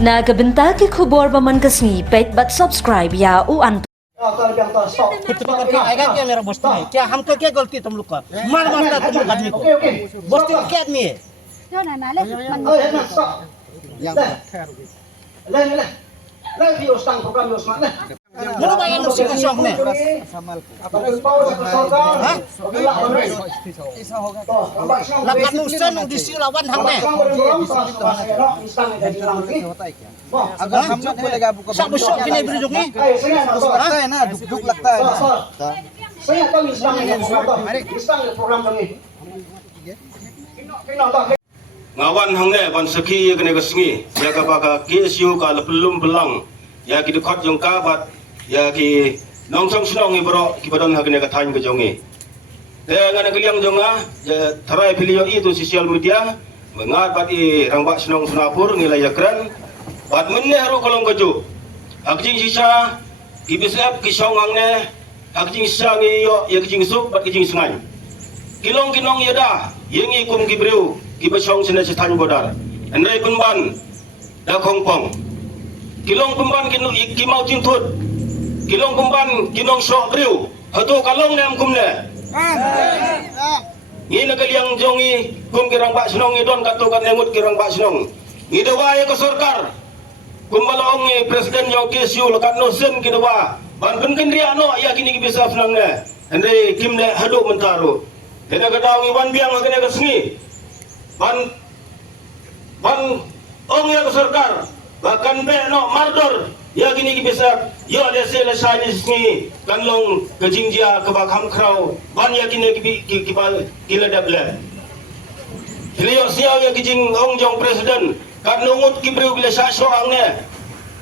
Nagabenta ke khubor baman kasni pet bat subscribe ya u an क्या मेरा बस्ती है क्या हमको क्या गलती तुम लोग का मार मारता तुम लोग आदमी को बस्ती में क्या आदमी है मुझे बाया मुझसे का शौक में lapan usan audisi lawan hamne अगर हम लोग बोलेगा आपको सब शौक के नहीं बरजों में लगता है ना दुख लगता है ना saya tahu Islam program kami. Ngawan hangne ban saki kene kesengi ya ka baka KSU ka belum belang ya ki dekat jong ka bat ya ki nongsong sunong ibro ki badan ha kene ka thain ke jongi te ngana keliang jonga ya tharai video itu sosial media mengat bat i rangbak sunong sunapur ngilai yakran bat menne haru kolong keju akjing sisa ki bisap ki song hangne akjing sisa ngi yo ya kijing suk bat kijing sungai kilong kinong yada yengi kum ki breu ki besong sene setan bodar andai penban da kongpong kilong penban kinu ki mau tintut kilong penban kinong sok breu hatu kalong nem kumne ni nakaliang jongi kum kirang bak senong idon katu kan emut kirang bak senong ni dewa ya ke sarkar kum balong ni presiden yang KSU lekat nosen ki dewa ban penkendria no ya kini ki bisa senang ne andai kim ne hadu mentaru Kena kedau iwan biang kena kesengi, ban ong ya ke sarkar, bahkan be no mardor, ya gini bisa, yo ada sel sani sengi, kanlong kejingjia ke bakham krau, ban ya gini kila dable. Hilio siau ya kijing ong jong presiden, kan nungut kibriu bila sasho angne,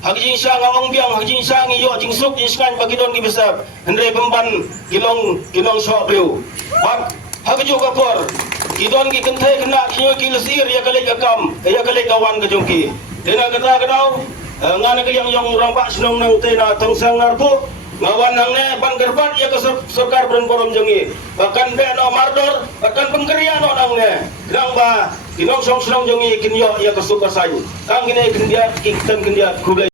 hajing sang ong biang, hajing sang yo jing suk jiskan bagi don bisa, hendai pemban kilong sok briu, ban hak juga por idon ki kentai kena kinyo ki lesir ya kali gakam ya kali kawan ke jongki tena kata kedau ngana ke yang orang pak senong nang tena tongsang narpu ngawan nang ne ban gerbat ya ke sarkar beren borom jongi bahkan be no mardor bahkan pengkeria no nang ne nang ba kinong song senong jongi kinyo ya ke sukar sayu kang kini kindia ki kitan kindia kublai